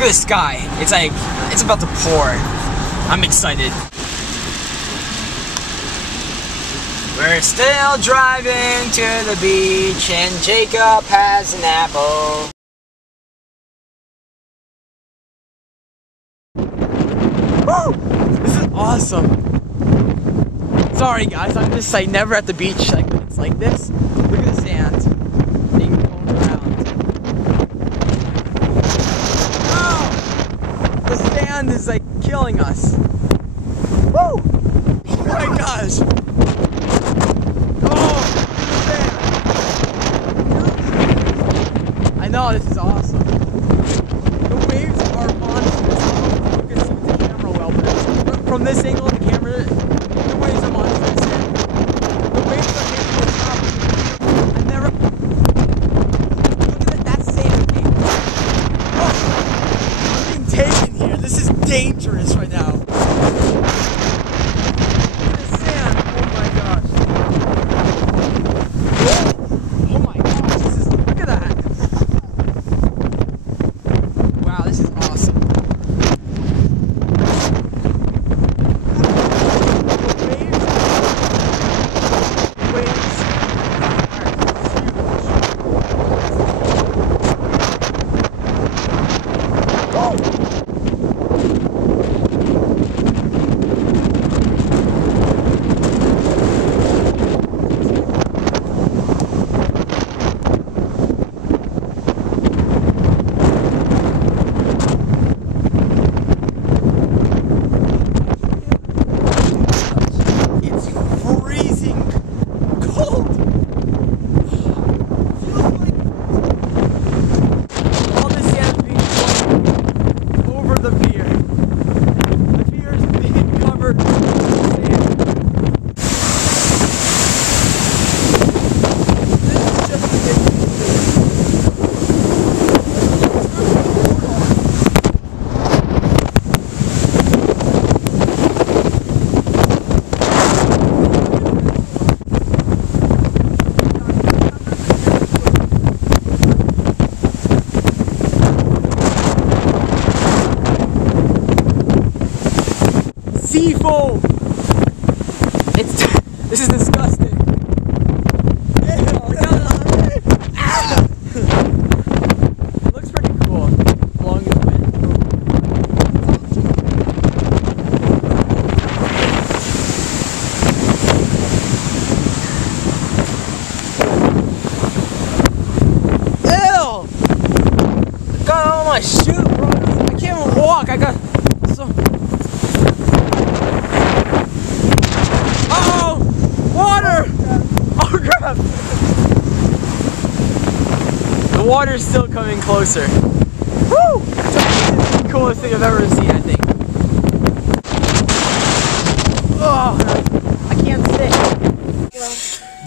Look at the sky. It's like, it's about to pour. I'm excited. We're still driving to the beach and Jacob has an apple. Woo! This is awesome. Sorry guys, I'm just like never at the beach like when it's like this. Look at the sand being blown around. Oh! The sand is like killing us. Woo! Oh my gosh! Oh! I know, this is awesome. The waves are monstrous. I don't know if you can see with the camera well, but from this angle of the camera, the waves are monstrous. The waves are hitting the top. I've never... Look at that sand thing. Oh! I'm being taken here. This is dangerous right now. Look at the sand. Oh my gosh. Oh my gosh. This is... Look at that. Wow, this is awesome. Sea foam! This is disgusting. Looks pretty cool. Long as wind. Ew! I got all my shoe, bro. I can't even walk. I got so... Uh-oh! Water! Oh crap! The water's still coming closer. Woo! This is the coolest thing I've ever seen, I think. Oh, I can't sit.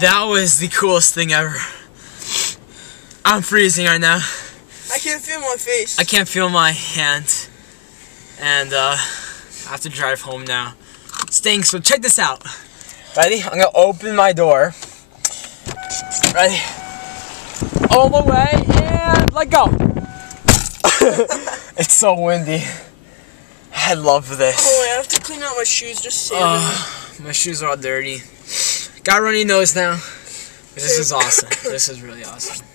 That was the coolest thing ever. I'm freezing right now. I can't feel my face. I can't feel my hand. And I have to drive home now. Stinks, so check this out. Ready? I'm gonna open my door. Ready? All the way and let go. It's so windy. I love this. Oh, I have to clean out my shoes. Just say my shoes are all dirty. Got a runny nose now. This is awesome. This is really awesome.